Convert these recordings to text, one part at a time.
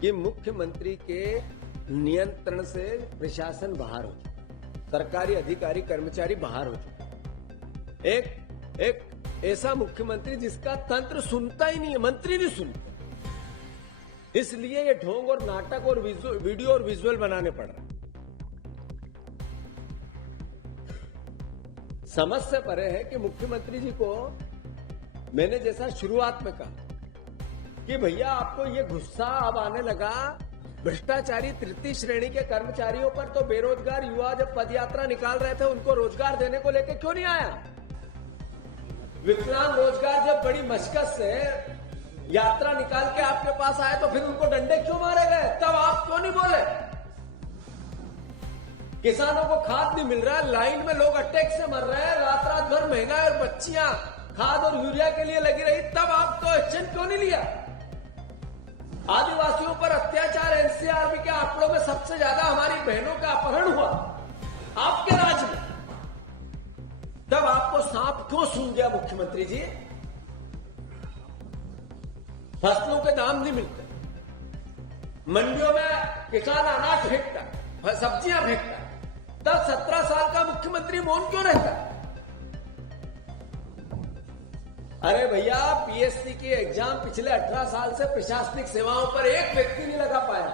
कि मुख्यमंत्री के नियंत्रण से प्रशासन बाहर हो चुका, सरकारी अधिकारी कर्मचारी बाहर हो चुके। एक ऐसा मुख्यमंत्री जिसका तंत्र सुनता ही नहीं है, मंत्री नहीं सुनते, इसलिए ये ढोंग और नाटक और वीडियो और विजुअल बनाने पड़ रहे। समझ से परे है कि मुख्यमंत्री जी को मैंने जैसा शुरुआत में कहा कि भैया आपको ये गुस्सा अब आने लगा भ्रष्टाचारी तृतीय श्रेणी के कर्मचारियों पर, तो बेरोजगार युवा जब पदयात्रा निकाल रहे थे उनको रोजगार देने को लेकर क्यों नहीं आया? विकलांग रोजगार जब बड़ी मशक्कत से यात्रा निकाल के आपके पास आए तो फिर उनको डंडे क्यों मारे गए? तब आप क्यों नहीं बोले? किसानों को खाद नहीं मिल रहा है, लाइन में लोग अटैक से मर रहे हैं, रात रात भर महंगाई और बच्चियां खाद और यूरिया के लिए लगी रही, तब आपको एक्शन क्यों नहीं लिया? आदिवासियों पर अत्याचार एनसीआरबी के आंकड़ों में सबसे ज्यादा हमारी बहनों का अपहरण हुआ आपके राज्य में, तब आपको सांप क्यों सूंघ गया मुख्यमंत्री जी? फसलों के दाम नहीं मिलते, मंडियों में किसान अनाज फेंकता, सब्जियां फेंकता, तब 17 साल का मुख्यमंत्री मौन क्यों रहता? अरे भैया, पीएससी की एग्जाम पिछले 18 साल से प्रशासनिक सेवाओं पर एक व्यक्ति नहीं लगा पाया,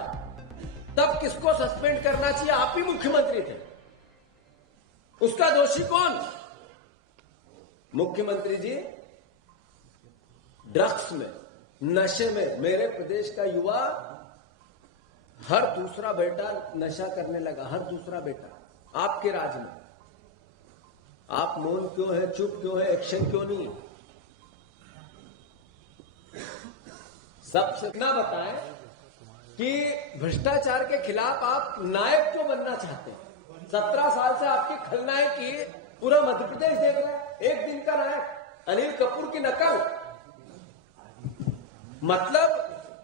तब किसको सस्पेंड करना चाहिए? आप ही मुख्यमंत्री थे, उसका दोषी कौन? मुख्यमंत्री जी, ड्रग्स में, नशे में मेरे प्रदेश का युवा हर दूसरा बेटा नशा करने लगा, हर दूसरा बेटा आपके राज्य में। आप मौन क्यों है, चुप क्यों है, एक्शन क्यों नहीं? सबसे ना बताएं कि भ्रष्टाचार के खिलाफ आप नायक क्यों बनना चाहते हैं? 17 साल से आपकी खलनायक की पूरा मध्य प्रदेश देख रहा है, एक दिन का नायक अनिल कपूर की नकल। मतलब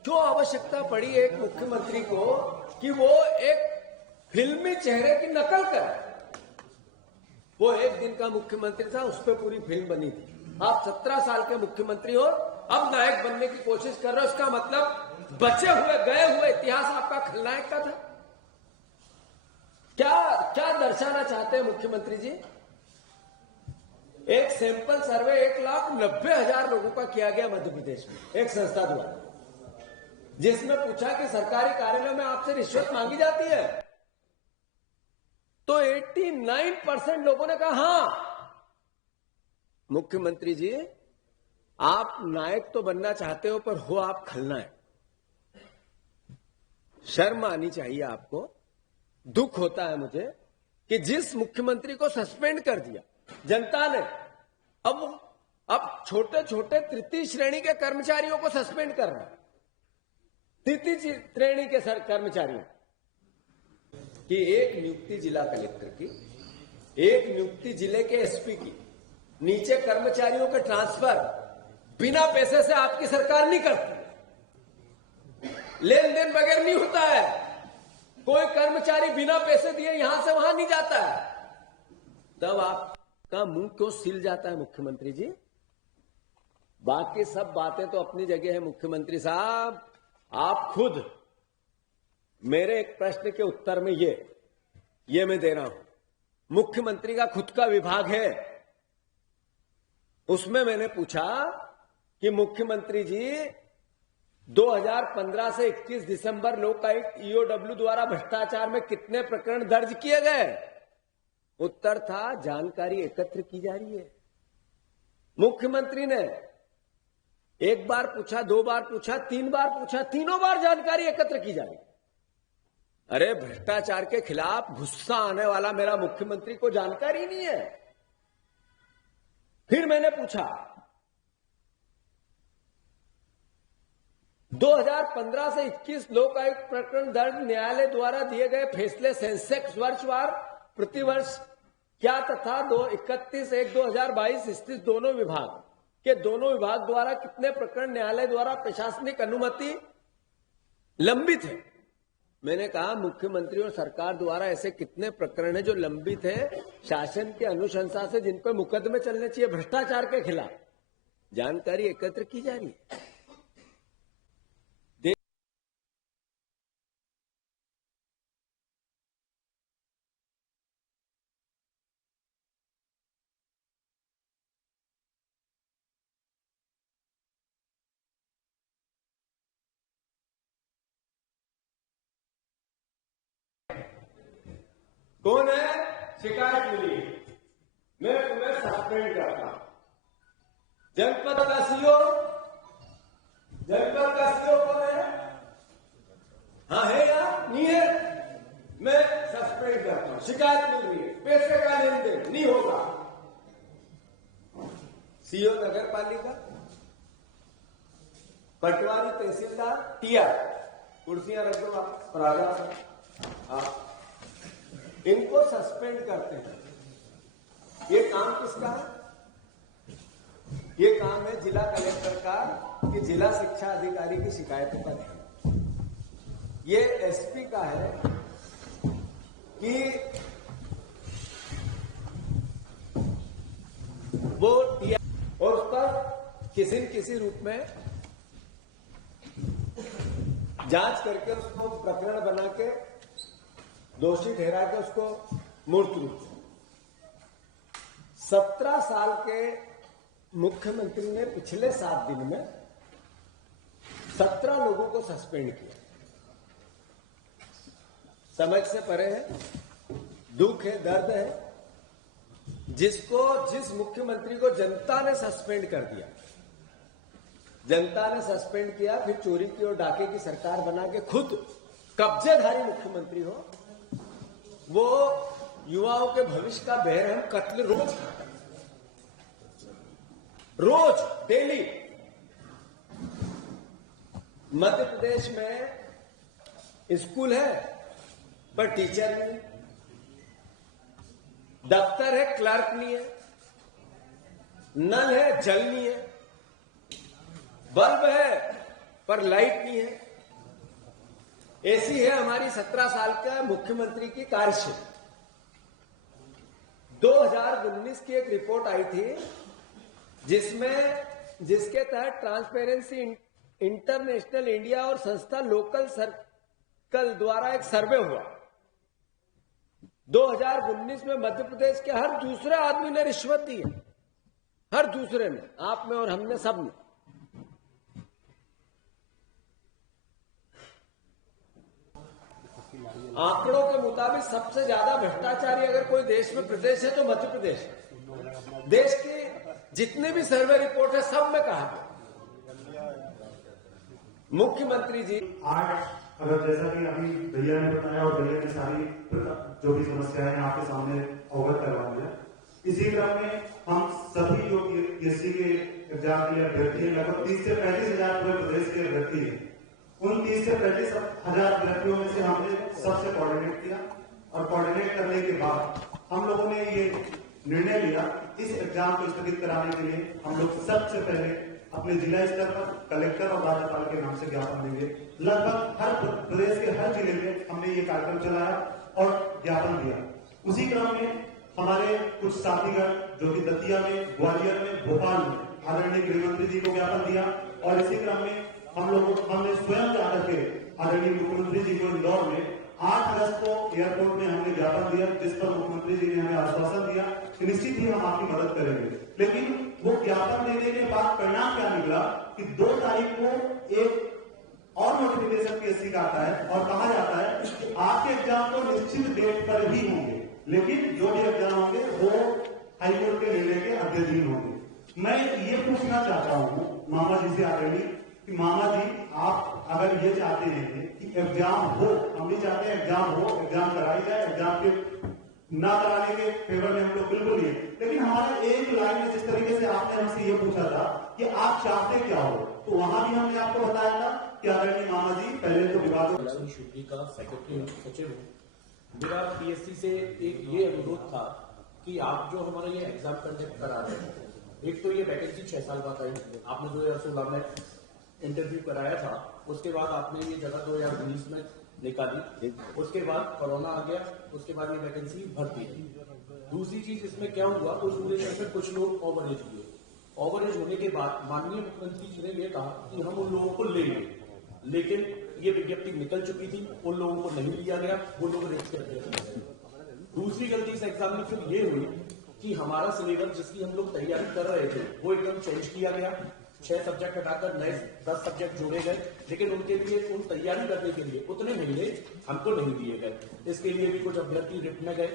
क्यों आवश्यकता पड़ी एक मुख्यमंत्री को कि वो एक फिल्मी चेहरे की नकल करे? वो एक दिन का मुख्यमंत्री था, उस पर पूरी फिल्म बनी थी। आप 17 साल के मुख्यमंत्री हो, अब नायक बनने की कोशिश कर रहे हो, इसका मतलब बचे हुए गए हुए इतिहास आपका खलनायक का था। क्या दर्शाना चाहते हैं मुख्यमंत्री जी? एक सैंपल सर्वे 1,90,000 लोगों का किया गया मध्य प्रदेश में, एक संस्था द्वारा, जिसमें पूछा कि सरकारी कार्यालयों में आपसे रिश्वत मांगी जाती है, तो 89% लोगों ने कहा हां। मुख्यमंत्री जी, आप नायक तो बनना चाहते हो, पर हो आप खलनायक। शर्म आनी चाहिए आपको। दुख होता है मुझे कि जिस मुख्यमंत्री को सस्पेंड कर दिया जनता ने, अब छोटे छोटे तृतीय श्रेणी के कर्मचारियों को सस्पेंड कर रहा है। तृतीय श्रेणी के कर्मचारियों की एक नियुक्ति जिला कलेक्टर की, एक नियुक्ति जिले के एसपी की, नीचे कर्मचारियों के ट्रांसफर बिना पैसे से आपकी सरकार नहीं करती। लेन देन बगैर नहीं होता है, कोई कर्मचारी बिना पैसे दिए यहां से वहां नहीं जाता है। तब आपका मुंह क्यों सिल जाता है मुख्यमंत्री जी? बाकी सब बातें तो अपनी जगह है मुख्यमंत्री साहब। आप खुद मेरे एक प्रश्न के उत्तर में ये मैं दे रहा हूं, मुख्यमंत्री का खुद का विभाग है, उसमें मैंने पूछा कि मुख्यमंत्री जी 2015 से 21 दिसंबर लोकायुक्त ईओडब्ल्यू द्वारा भ्रष्टाचार में कितने प्रकरण दर्ज किए गए? उत्तर था जानकारी एकत्र की जा रही है। मुख्यमंत्री ने एक बार पूछा, 2 बार पूछा, 3 बार पूछा, तीनों बार जानकारी एकत्र की जा रही है। अरे भ्रष्टाचार के खिलाफ गुस्सा आने वाला मेरा मुख्यमंत्री को जानकारी नहीं है। फिर मैंने पूछा 2015 से 21 लोकायुक्त प्रकरण दर्ज, न्यायालय द्वारा दिए गए फैसले सेंसेक्स वर्षवार प्रतिवर्ष क्या तथा 31/1/2022 स्थित दोनों विभाग द्वारा कितने प्रकरण न्यायालय द्वारा प्रशासनिक अनुमति लंबित है? मैंने कहा मुख्यमंत्री और सरकार द्वारा ऐसे कितने प्रकरण हैं जो लंबित है शासन की अनुशंसा से, जिन पर मुकदमे चलने चाहिए भ्रष्टाचार के खिलाफ? जानकारी एकत्र की जा रही है। कौन है? शिकायत मिली, मैं तुम्हें सस्पेंड करता हूं। जनपद का सीओ, जनपद का सीओ कौन है? हाँ है या नहीं है? मैं सस्पेंड करता हूं। शिकायत मिल रही है, पैसे का लेन देन नहीं होगा। सीओ नगर पालिका, पटवारी तहसीलदार, टीआर, कुर्सियां रख दो आप और आ जाओ आप, इनको सस्पेंड करते हैं। ये काम किसका है? ये काम है जिला कलेक्टर का कि जिला शिक्षा अधिकारी की शिकायतों का ध्यान। ये एसपी का है कि वो और उस पर किसी न किसी रूप में जांच करके उसको प्रकरण बना के दोषी ठहरा के उसको मूर्त रूप से 17 साल के मुख्यमंत्री ने पिछले 7 दिन में 17 लोगों को सस्पेंड किया। समझ से परे है, दुख है, दर्द है। जिस मुख्यमंत्री को जनता ने सस्पेंड कर दिया, जनता ने सस्पेंड किया, फिर चोरी की और डाके की सरकार बना के खुद कब्जेधारी मुख्यमंत्री हो, वो युवाओं के भविष्य का बेरहम कत्ल रोज डेली। मध्य प्रदेश में स्कूल है पर टीचर नहीं, दफ्तर है क्लर्क नहीं है, नल है जल नहीं है, बल्ब है पर लाइट नहीं है। ऐसी है हमारी 17 साल का मुख्यमंत्री की कार्यशैली। 2019 की एक रिपोर्ट आई थी जिसके तहत ट्रांसपेरेंसी इंटरनेशनल इंडिया और संस्था लोकल सर्कल द्वारा एक सर्वे हुआ। 2019 में मध्य प्रदेश के हर दूसरे आदमी ने रिश्वत दी है, हर दूसरे ने, आप में और हमने, सब ने। आंकड़ों के मुताबिक सबसे ज्यादा भ्रष्टाचारी अगर कोई देश में प्रदेश है तो मध्य प्रदेश है। देश की जितने भी सर्वे रिपोर्ट है सब में कहा गया। मुख्यमंत्री जी आज अगर जैसा कि अभी भैया ने बताया और भैया ने सारी जो भी समस्याएं आपके सामने अवगत करवा दिया, इसी क्रम में हम सभी जो पीएससी के एग्जाम के लिए अभ्यर्थी हैं, लगभग 30 से 35 हजार पूरे प्रदेश के अभ्यर्थी हैं। उन 30 से 35 हजार अभ्यर्थियों में से हमने सबसे कोऑर्डिनेट किया और कोऑर्डिनेट करने के बाद हम लोगों ने ये निर्णय लिया, इस एग्जाम को स्थगित कराने के लिए हम लोग सबसे पहले अपने जिला स्तर पर कलेक्टर और राज्यपाल के नाम से ज्ञापन देंगे। लगभग हर प्रदेश के हर जिले में हमने ये कार्यक्रम चलाया और ज्ञापन दिया। उसी क्रम में हमारे कुछ साथीगण जो कि दतिया में, ग्वालियर में, भोपाल में आदरणीय गृहमंत्री जी को ज्ञापन दिया और इसी क्रम में हमने स्वयं जाकर के आदरणीय मुख्यमंत्री जी को इंदौर में 8 अगस्त को एयरपोर्ट में हमने ज्ञापन दिया, जिस पर मुख्यमंत्री जी ने हमें आश्वासन दिया कि निश्चित ही हम आपकी मदद करेंगे। लेकिन वो ज्ञापन देने के बाद परिणाम क्या निकला कि 2 तारीख को एक और नोटिफिकेशन पीएससी का आता है और कहा जाता है कि आपके एग्जाम तो निश्चित डेट पर ही होंगे, लेकिन जो भी एग्जाम होंगे वो हाईकोर्ट के निर्णय के अधीन होंगे। मैं ये पूछना चाहता हूँ मामा जी से आदरणीय कि मामा जी, आप अगर ये चाहते हैं कि एग्जाम हो, हम भी चाहते हैं एग्जाम हो, एग्जाम कराई जाए, एग्जाम के ना कराने के फेवर में हम लोग बिल्कुल नहीं, लेकिन हमारे एक लाइन में जिस तरीके से आपने हमसे ये पूछा था कि आप चाहते क्या हो, तो वहां भी हमने आपको बताया था कि आदरणीय मामा जी पहले तो विभाग शुक्ली का सेक्रेटरी सचिव हूँ। मेरा पीएससी से एक ये अनुरोध था कि आप जो हमारा ये एग्जाम कंडक्ट करा रहे हैं, एक तो ये वैकेंसी 6 साल बाद आई, आपने 2016 में इंटरव्यू कराया था, उसके बाद आपने ये जगह 2019 में निकाली, उसके बाद कोरोना आ गया, उसके बाद ये वैकेंसी भरती है। दूसरी चीज इसमें क्या हुआ, उस ड्यूरेशन में कुछ लोग ओवरेज हुए। ओवरेज होने के बाद माननीय मुख्यमंत्री जी ने ये कहा कि हम उन लोगों को लेंगे, लेकिन ये विज्ञप्ति निकल चुकी थी, उन लोगों को नहीं लिया गया, वो लोग रजिस्टर किया। दूसरी गलती इस एग्जाम में फिर ये हुई कि हमारा सिलेबस जिसकी हम लोग तैयारी कर रहे थे वो एकदम चेंज किया गया। 6 सब्जेक्ट हटाकर नए 10 सब्जेक्ट जोड़े गए, लेकिन उनके लिए उन तैयारी करने के लिए उतने महीने हमको नहीं दिए गए। इसके लिए भी कुछ अभ्यर्थी रिट में गए।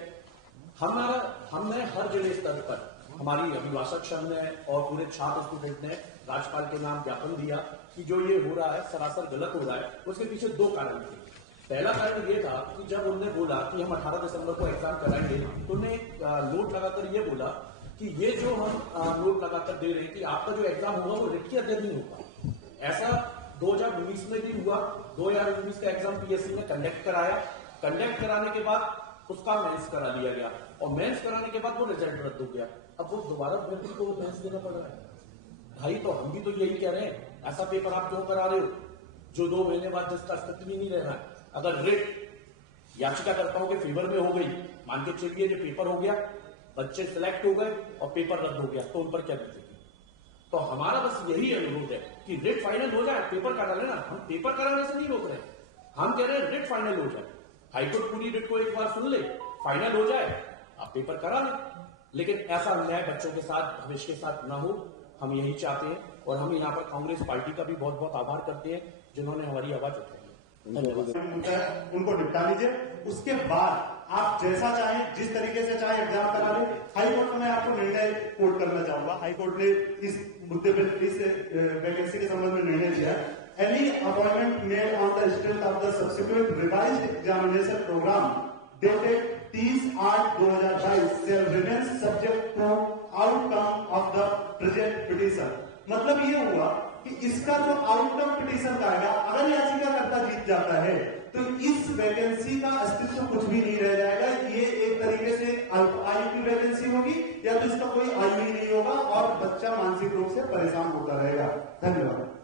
हमने हर जिले स्तर पर हमारी अभिभाषक संघ ने और पूरे छात्र स्टूडेंट ने राज्यपाल के नाम ज्ञापन दिया कि जो ये हो रहा है सरासर गलत हो रहा है। उसके पीछे 2 कारण थे। पहला कारण ये था कि जब उन्होंने बोला कि हम 18 दिसंबर को एग्जाम कराएंगे, तो उन्होंने नोट लगाकर ये बोला कि ये जो हम नोट लगाकर दे रहे हैं कि आपका जो एग्जाम होगा वो रिट के अंदर नहीं होगा। ऐसा 2019 में भी हुआ। 2019 का एग्जाम पीएससी ने कंडक्ट कराया। कंडक्ट कराने के बाद उसका मेंस करा लिया गया और मेंस कराने के बाद वो रिजल्ट रद्द हो गया। अब वो दोबारा अभ्यर्थी को मेंस देना पड़ रहा है। भाई तो हम भी तो यही कह रहे हैं, ऐसा पेपर आप क्यों करा रहे हो जो 2 महीने बाद जिसका अस्तित्व ही नहीं रहना है। अगर रिट याचिकाकर्ताओं के फेवर में हो गई, मान के चलिए जो पेपर हो गया, बच्चे सिलेक्ट हो गए और पेपर रद्द हो गया, तो उन पर क्या बीतेगी। तो हमारा बस यही अनुरोध है कि रिट फाइनल हो जाए, पेपर करा लेना। हम पेपर कराने से नहीं रोक रहे, हम कह रहे हैं रिट फाइनल हो जाए। हाईकोर्ट पूरी रिट को एक बार सुन ले, फाइनल हो जाए, आप पेपर करा लें। लेकिन ऐसा अन्याय बच्चों के साथ, भविष्य के साथ ना हो, हम यही चाहते हैं। और हम यहाँ पर कांग्रेस पार्टी का भी बहुत बहुत आभार करते हैं जिन्होंने हमारी आवाज उठाई। उनको निपटा लीजिए, उसके बाद आप जैसा चाहें, जिस तरीके से चाहे एग्जाम करा लें। हाईकोर्ट में मैं आपको निर्णय कोट करना चाहूंगा। हाईकोर्ट ने इस मुद्दे पर, इस वैकेंसी के संबंध में निर्णय दिया है। Any appointment made on the strength of the subsequent revised examination programme dated 30/8/2022 shall remain subject to outcome of the present petition। मतलब ये हुआ कि इसका जो आउटकम पिटीशन का आएगा, अगर याचिकाकर्ता जीत जाता है तो इस वैकेंसी का अस्तित्व कुछ भी नहीं रह जाएगा। ये एक तरीके से आयु की वैकेंसी होगी या तो इसका कोई आयु ही नहीं होगा और बच्चा मानसिक रूप से परेशान होता रहेगा। धन्यवाद।